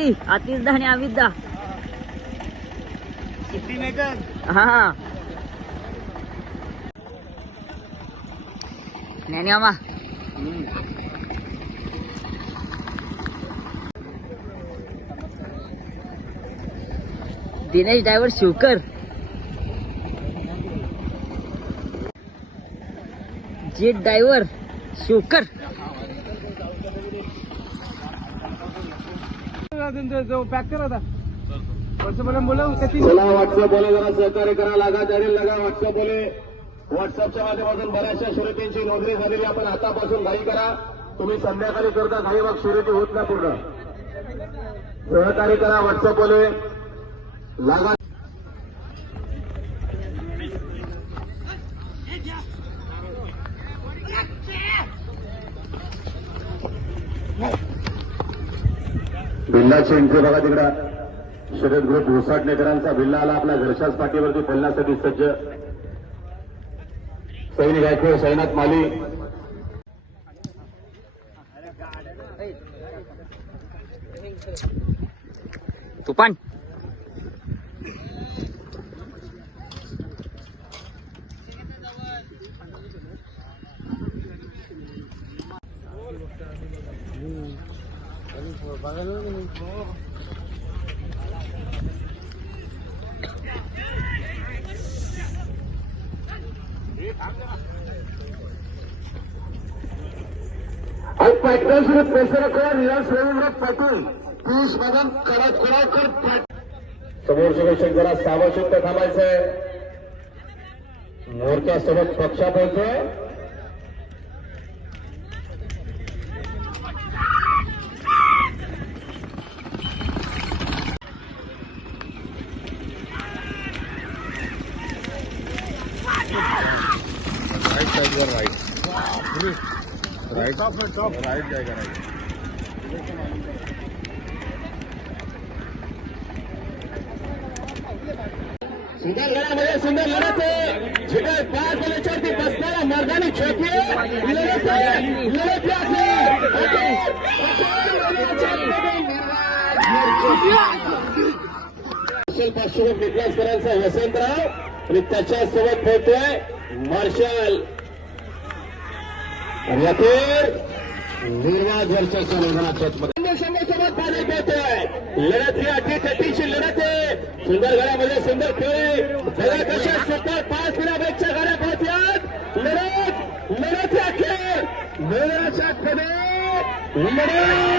आतिशदा आणि अमितदा हा ज्ञानी मामा Dinesh driver Shivkar jet driver Shivkar चला व्हॉट्सअप बोले जरा सहकार्य करा लागा जाहीर लगा व्हॉट्सअप बोले व्हॉट्सअपच्या माध्यमातून बऱ्याचशा शर्यतींची नोंदणी झालेली आपण आतापासून घाई करा तुम्ही संध्याकाळी करता घाई मग शर्यती होत ना पूर्ण सहकार्य करा व्हॉट्सअप बोले लागा बिल्लाची एंट्री बघा तिकडा शरद ग्रुप घोसाटणेकरांचा बिल्ला आला आपल्या घरच्याच पाठीवरती पडण्यासाठी सज्ज सैनिक गायकवाड साईनाथ माली तुफान पॅटर्न प्रेसरकर रिलायन्स रवींद्र पाटील पियुष मदन कोराळकर समोरचे पेशंट जरा सावशुद्ध थांबायचंय मोर्चासोबत पक्षा पोहोचतोय राईट जाएगा राईट सुंदर गळ्यामध्ये सुंदर लढत आहे जिथे 5 बॉलवरती बसणारा मर्दानी छोटी लढत पार्श्वभूमी विकासकरांचा वसंतराव आणि त्याच्यासोबत पोहतोय मार्शल निर्वाद वर्षाच्या मैदानात सोबत पाणी पोहतोय लढत ही अटीतटीची लढत आहे सुंदर गळ्यामध्ये सुंदर खेळ बघा कशा सुपर 5 किलोमीटरच्या गाड्या पोहत्यात लढत अखेर मैदानाच्या कडे लढत